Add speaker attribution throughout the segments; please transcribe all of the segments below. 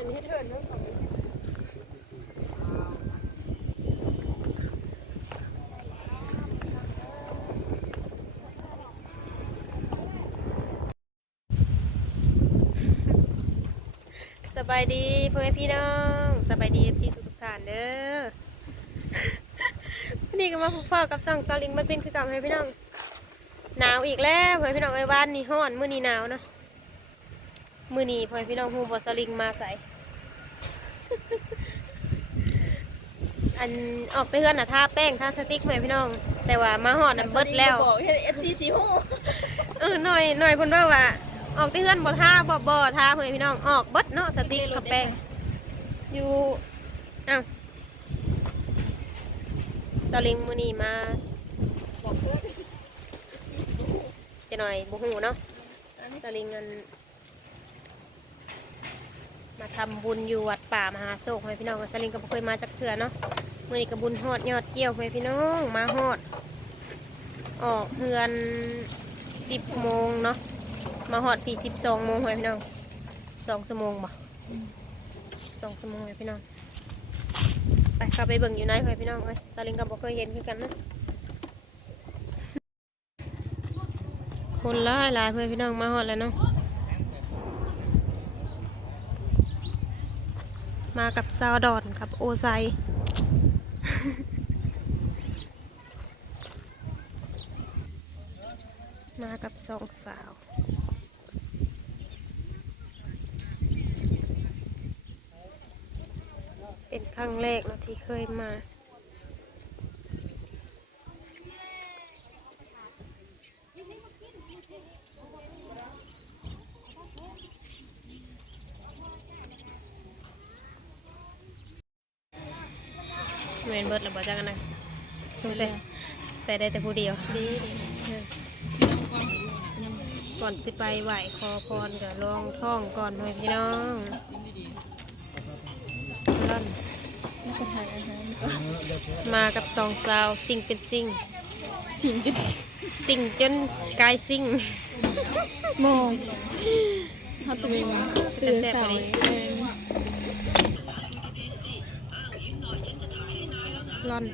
Speaker 1: สบายดีพ่อแม่พี่น้องสบายดีเอฟซีทุกๆท่านเด้อ วันนี้ก็มาพบพ่อกับช่องซาลิงมันเป็นคือเก่าให้พี่น้อง หนาวอีกแล้วพ่อแม่พี่น้องเอ้ยวันนี้ฮ้อนมื้อนี้หนาวนะมื้อนี้พ่อแม่พี่น้องฮู้บ่ซาลิงมาใส่ อันออกไปเฮือนน่ะทาแป้งทาสติ๊กพ่อแม่พี่น้อง แต่ว่ามาฮอดน่ะเบิดแล้ว
Speaker 2: บอกให้ FC สีหู
Speaker 1: เออหน่อยหน่อยเพิ่นว่าว่า ออกที่เฮือนบ่ท่าบ่บ่ท่าเพิ่นพี่น้องออกเบิดเนาะสติ๊กกับแป้งอยู่อ้าวสลิงมื้อนี้มา
Speaker 2: บอกเพื่อน
Speaker 1: จะหน่อยบ่ฮู้เนาะสลิงเงิน มาทำบุญอยู่วัดป่ามหาโศกให้พี่น้องสลิงก็บ่เคยมาจักเทื่อเนาะมื้อนี้ก็บุญฮอดยอดเกี่ยวให้พี่น้องมาฮอด ออกเฮือน10โมงเนาะมาหอดปีสิบสองโมงเลยพี่น้องสองชั่วโมงบ่สองชั่วโมงเลยพี่น้องไปเข้าไปเบิ่งอยู่ไหนเลยพี่น้องเอ้ยซาลิงกับบ่เคยเห็นคือกันนะคนลายหลายเพื่อนพี่น้องมาหอดแล้วเนาะ มากับซาวดอนกับโอไซ มากับสองสาวเป็นครั้งแรกเนาะที่เคยมา เวนเบิร์ดหรือบ่จักกันนะสงสัยใส่ได้แต่ผู้เดียว
Speaker 2: ดี
Speaker 1: ก่อนสิไปไหวขอพรกับลองท่องก่อนหน่อยพี่น้องร่อน
Speaker 2: น่าจะทานอาหารก่อน
Speaker 1: มากับสองสาวสิ่งเป็นสิ่ง
Speaker 2: สิงจุด
Speaker 1: สิ่งจนกายสิ่ง
Speaker 2: มองเขาตื่นตื่นสาย
Speaker 1: ร่อน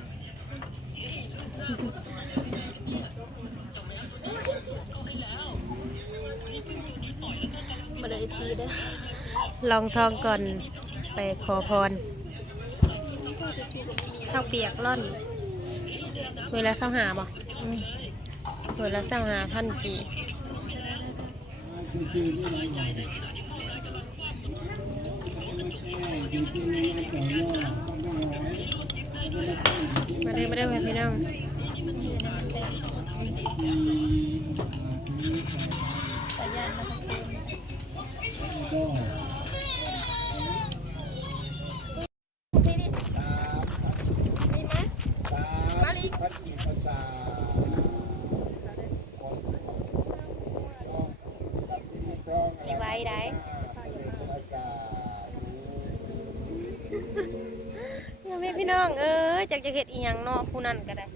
Speaker 2: มาเลย FC ได้
Speaker 1: ลองท่องก่อนไปขอพร ข้าวเปียกร่อน เวลาเศร้าหาบ่เวลาเศร้าหาพันกี่ มาเด้อมาเด้อพี่น้อง
Speaker 2: มาลิก
Speaker 1: มีไว้ได้ยังไม่พี่น้องเออ จากจะเห็ดอีหยังเนาะผู้นั้นก็ได้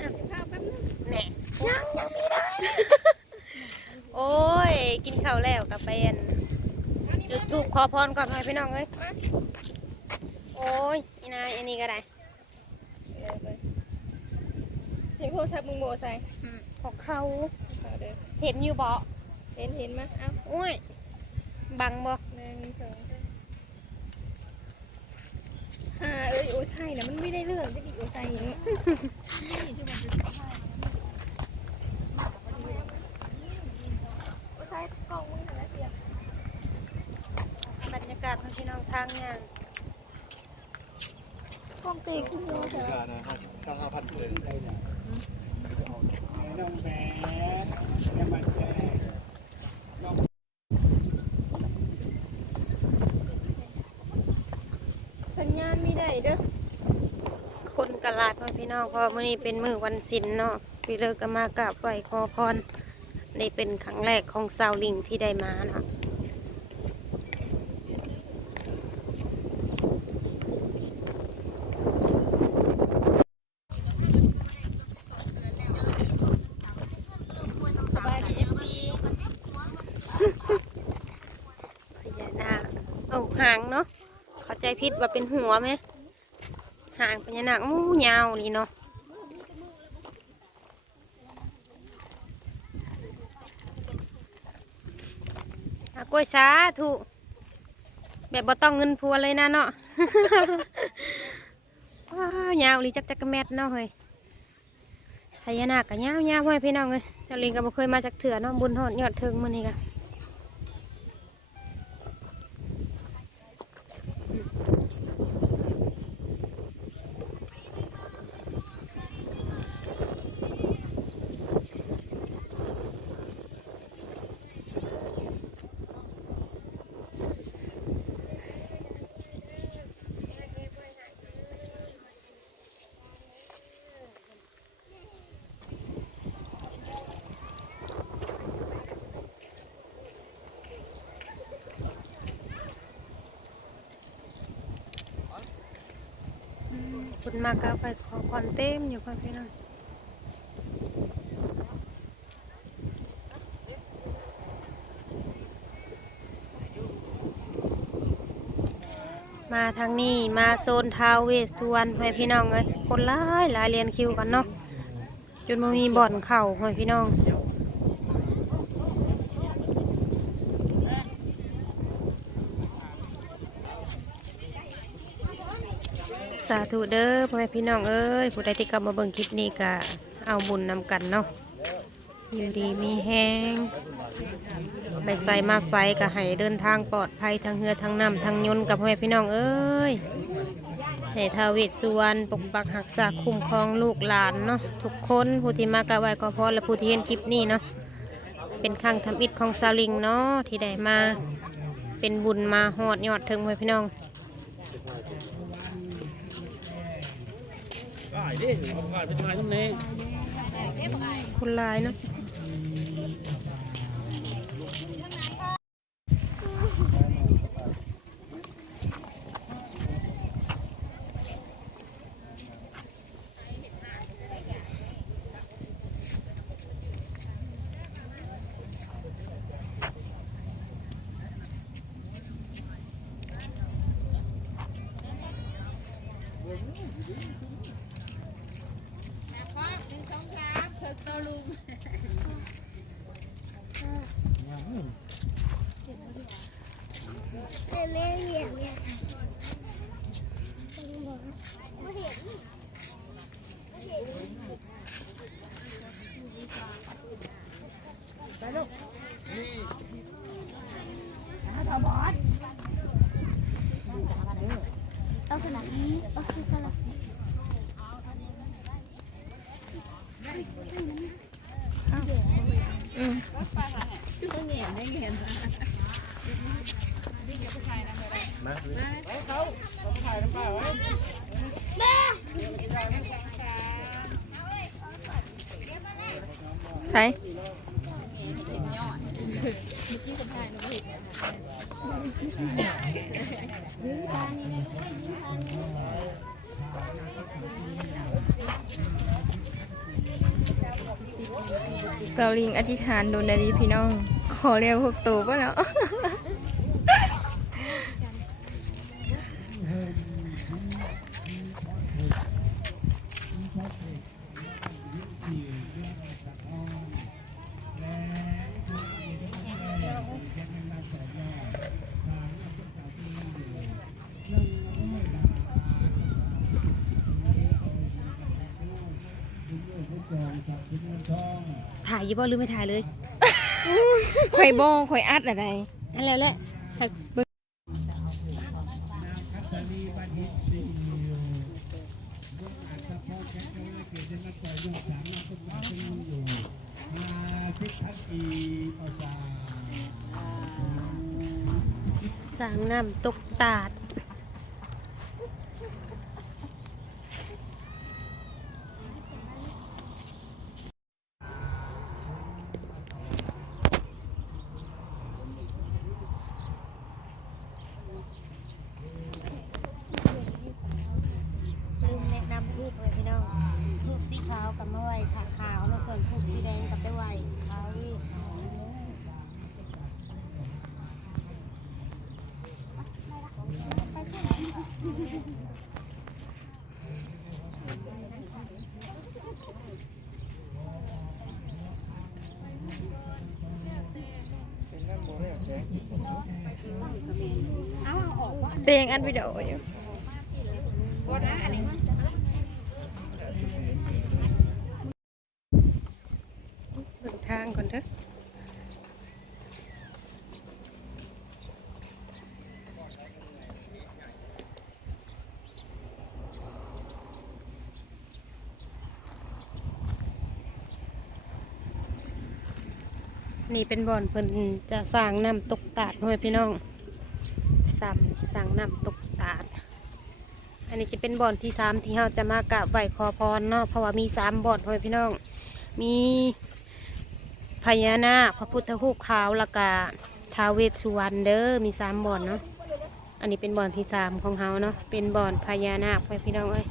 Speaker 1: อะแหน่ยังยังไม่ได้ โอ้ย กินข้าวแล้วกับเป็นจุดทูบขอพรก่อนให้พี่น้องเอ้ยโอ้ยอีนายอันนี้ก็ได้
Speaker 2: เสียงโทรศัพท์มึงโบใส่
Speaker 1: อืมของเขา
Speaker 2: เอาเด้อ
Speaker 1: เห็นอยู่บ่
Speaker 2: เห็นเห็นมั้ยเอ้า
Speaker 1: โอ้ยบังบ่
Speaker 2: หนึ่งสอง ฮ่าเอ้ยโอ้ใช่นะมันไม่ได้เรื่องจะดีโอ้ใช่อย่างนี้โอ้ใช่กล้องมึงเห็นแล้วเสีย
Speaker 1: บรรยากาศของพี่น้องทางย่าง
Speaker 2: กล้องตีขึ้นหัวเถอะ
Speaker 3: รานะห้าสิบสามห้าพันเลย
Speaker 2: สัญญาณมีได้เด้อ
Speaker 1: คนกะลาด พ่อพี่น้องพราะมื้อนี้เป็นมื้อวันศิลเนาะพี่เลิกก็มากราบไหว้ขอพรในเป็นครั้งแรกของสาวลิงที่ได้มาเนาะสบายดี FC พญานาคเอ้าหางเนาะเข้าใจผิดว่าเป็นหัวไหม หางพญานาคมูยาวนี่เนาะกล้วยสาถูกแบบบ่ต้องเงินพัวเลยนะเนาะว้ายาวลีจักจักกะแมดเนาะเฮ้ยพญานาคก็ยาวยาวๆเฮ้ยพี่น้องเอ้ยเจ้าลิงก็บ่เคยมาจากเถื่อเนาะบุญหอดยอดเทิงมื้อนี้กะบุญ มากก็ไปขอพรเต็มอยู่ค่ะพี่น้องมาทางนี้มาโซนทาวเวสสุวรรณพ่อพี่น้องเลยคนหลายหลายเรียนคิวกันเนาะจนมามีบ่อนเข่าพ่อพี่น้อง สาธุเด้อพ่อแม่พี่น้องเอ้ยผู้ใดที่กลับมาเบิ่งคลิปนี้ก็เอาบุญนำกันเนาะอยู่ดีมีแห้งไปใส่มาใส่ก็ให้เดินทางปลอดภัยทางเรือทางน้ำทางยนต์กับพ่อแม่พี่น้องเอ้ยให้ทาวเวสสุวรรณปกปักหักษาคุ้มครองลูกหลานเนาะทุกคนผู้ที่มากราบไว้ขอพรและผู้ที่เห็นคลิปนี้เนาะเป็นครั้งทำอิฐของซาลิงเนาะที่ได้มาเป็นบุญมาหอดยอดถึงพ่อแม่พี่น้อง
Speaker 3: ไดิเอาผ่านไปทายทั้งนี้
Speaker 1: คนลายเนาะ
Speaker 2: ไปลูกเอาถอดบอสเอาขนาดนี้เอาขนาดนี้
Speaker 4: อืมก
Speaker 2: ็เงียนได้เงียนมาเขาเขาถ่ายน้ำเปล่าไว้แม่
Speaker 1: ใส่ สลิงอธิษฐานโดนนาดีพี่น้อง ขอเรียกพวกตัวป่ะเนาะ ถ่ายอยี่บ่หรือไม่ถ่ายเลย
Speaker 2: ข่อยบอข่อยอัดอะไร
Speaker 1: นั่นแล้วแหละถ่ายเบิ่งสร้างน้ำตกตาด ลืมแนะนำทูบเลยพี่น้องทูบสีขาวกับมะไว้ขาขาวแล้วส่วนทูบสีแดงกับไปไหวขาวอีก
Speaker 2: เตียงอันวิดีโออยู่
Speaker 1: ทางก่อนเถอะนี่เป็นบ่อนเพิ่นจะสร้างน้ำตกตาดพ่อแม่พี่น้องสร้าง สร้างน้ำตกตาด อันนี้จะเป็นบ่อนที่สามที่เราจะมากราบไหว้ขอพรเนาะเพราะว่ามีสามบ่อนพ่อพี่น้อง มีพญานาคพระพุทธรูปขาวละกาท้าวเวสสุวรรณเด้อมีสามบ่อนเนาะอันนี้เป็นบ่อนที่สามของเฮาเนาะเป็นบ่อนพญานาคพ่อพี่น้องเอ้ย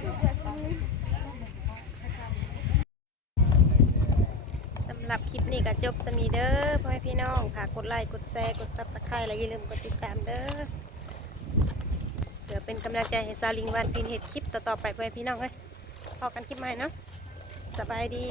Speaker 1: สำหรับคลิปนี้ก็จบสมีเด้อพ่อแม่พี่น้องค่ะกดไลค์กดแชร์กดซับสไครต์และอย่าลืมกดติดตามเด้อเดี๋ยวเป็นกำลังใจให้ซาลิงวันพินเห็ดคลิปต่อๆไปพ่อแม่พี่น้องเลยพอกันคลิปใหม่เนาะสบายดี